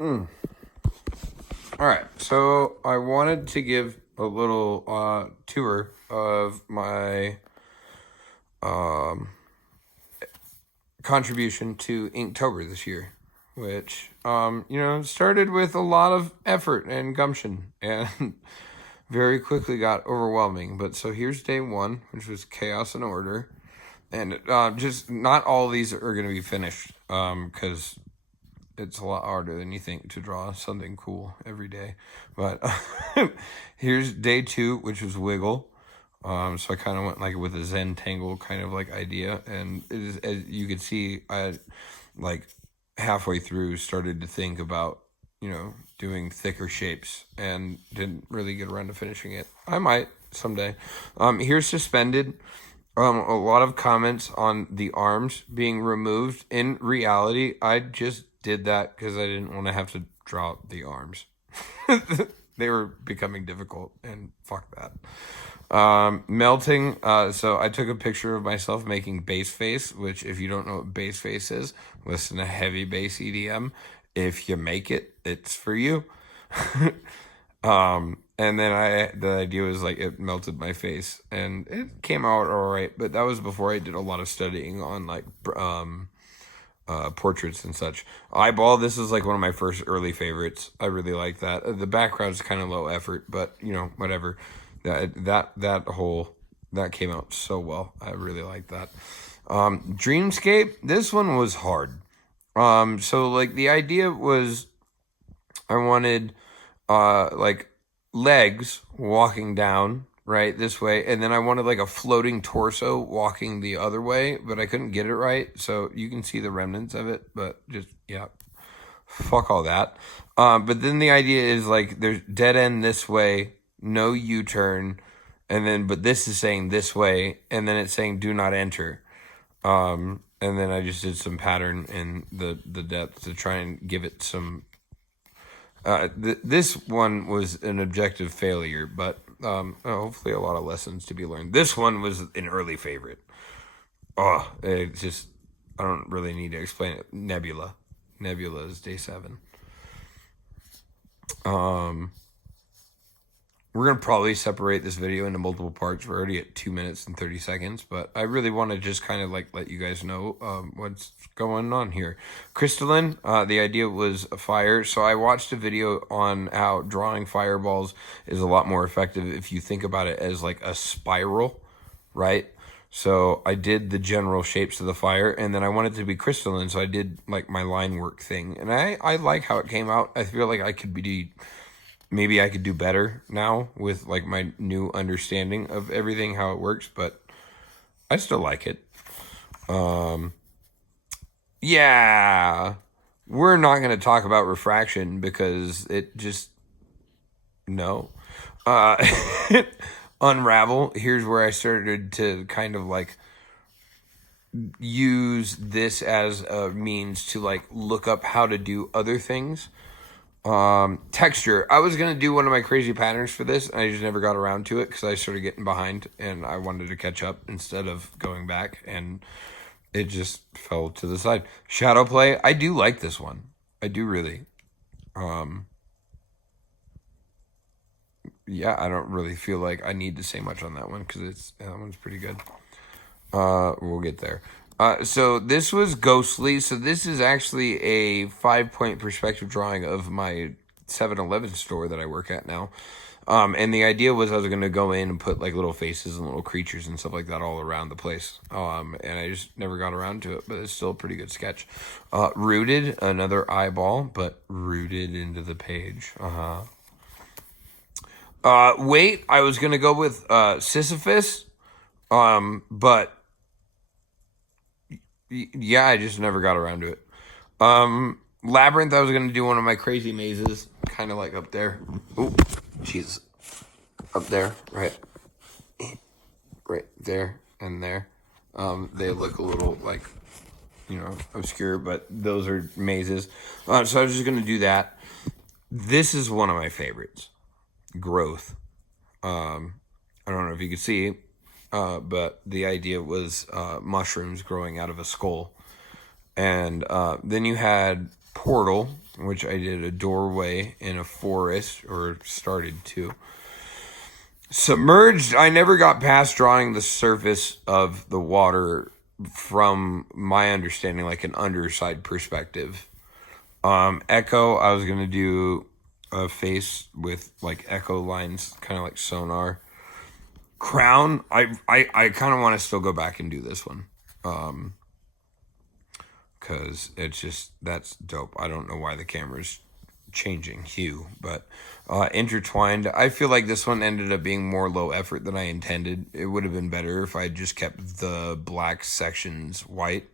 All right, so I wanted to give a little tour of my contribution to Inktober this year, which started with a lot of effort and gumption, and very quickly got overwhelming. But so here's day one, which was chaos and order, and just not all of these are going to be finished because it's a lot harder than you think to draw something cool every day. But here's day two, which was wiggle. So I kind of went like with a Zentangle kind of like idea, and it is, as you could see, I like halfway through started to think about doing thicker shapes and didn't really get around to finishing it. I might someday. Here's suspended. A lot of comments on the arms being removed. In reality, I just did that because I didn't want to have to draw the arms. They were becoming difficult, and fuck that. Melting. So I took a picture of myself making bass face, which if you don't know what bass face is, listen to heavy bass EDM. If you make it, it's for you. And then the idea was like it melted my face and it came out all right, but that was before I did a lot of studying on like portraits and such. Eyeball, this is like one of my first early favorites. I really like that. The background's kind of low effort, but whatever. That came out so well. I really like that. Dreamscape, this one was hard. So like the idea was I wanted like legs walking down right this way, and then I wanted like a floating torso walking the other way, but I couldn't get it right, so you can see the remnants of it, but just fuck all that. But then the idea is like there's dead end this way, no U-turn, and then but this is saying this way, and then it's saying do not enter. And then I just did some pattern in the depth to try and give it some. This one was an objective failure, but hopefully a lot of lessons to be learned. This one was an early favorite. Oh, it's just, I don't really need to explain it. Nebula is day 7. We're going to probably separate this video into multiple parts. We're already at 2 minutes and 30 seconds, but I really want to just kind of like let you guys know what's going on here. Crystalline, the idea was a fire. So I watched a video on how drawing fireballs is a lot more effective if you think about it as like a spiral, right? So I did the general shapes of the fire, and then I wanted it to be crystalline, so I did like my line work thing. And I like how it came out. I feel like maybe I could do better now with like my new understanding of everything, how it works, but I still like it. Yeah, we're not going to talk about refraction because it just, no. Unravel, here's where I started to kind of like use this as a means to like look up how to do other things. Texture, I was gonna do one of my crazy patterns for this, and I just never got around to it because I started getting behind and I wanted to catch up instead of going back, and it just fell to the side. Shadow play, I do like this one. I do really. Yeah, I don't really feel like I need to say much on that one because that one's pretty good. We'll get there. So this was Ghostly. So this is actually a 5-point perspective drawing of my 7-Eleven store that I work at now. And the idea was I was going to go in and put like little faces and little creatures and stuff like that all around the place. And I just never got around to it, but it's still a pretty good sketch. Rooted, another eyeball, but rooted into the page. Wait, I was going to go with Sisyphus. But yeah, I just never got around to it. Labyrinth, I was going to do one of my crazy mazes, kind of like up there. Oh, jeez. Up there, right there and there. They look a little like, obscure, but those are mazes. So I was just going to do that. This is one of my favorites. Growth. I don't know if you could see, but the idea was mushrooms growing out of a skull. And then you had Portal, which I did a doorway in a forest, or started to. Submerged, I never got past drawing the surface of the water from my understanding, like an underside perspective. Echo, I was going to do a face with like echo lines, kind of like sonar. Crown, I kind of want to still go back and do this one. Because it's just, that's dope. I don't know why the camera's changing hue, but intertwined, I feel like this one ended up being more low effort than I intended. It would have been better if I just kept the black sections white,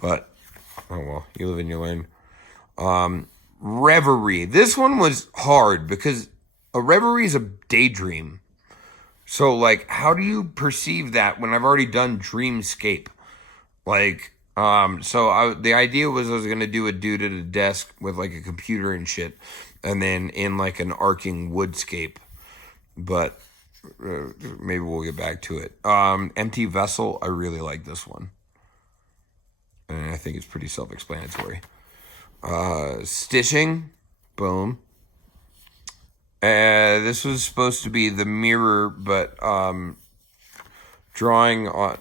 but oh well, you live and you learn. Reverie, this one was hard because a reverie is a daydream. So like, how do you perceive that when I've already done dreamscape? Like, the idea was I was going to do a dude at a desk with like a computer and shit, and then in like an arcing woodscape, but maybe we'll get back to it. Empty Vessel, I really like this one, and I think it's pretty self-explanatory. Stitching, boom. This was supposed to be the mirror, but drawing on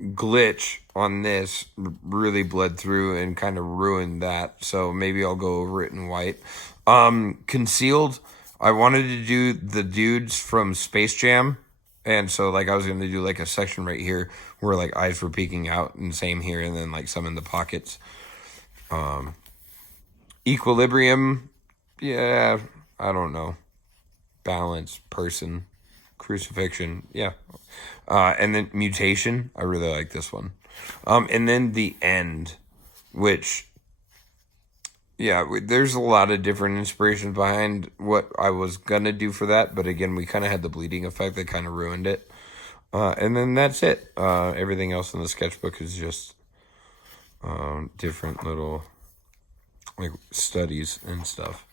glitch on this really bled through and kind of ruined that. So maybe I'll go over it in white. Concealed, I wanted to do the dudes from Space Jam. And so like I was going to do like a section right here where like eyes were peeking out, and same here, and then like some in the pockets. Equilibrium, yeah, I don't know. Balance, person, crucifixion, yeah. And then mutation, I really like this one. And then the end, which, yeah, there's a lot of different inspirations behind what I was gonna do for that, but again, we kind of had the bleeding effect that kind of ruined it. And then that's it. Everything else in the sketchbook is just different little like studies and stuff.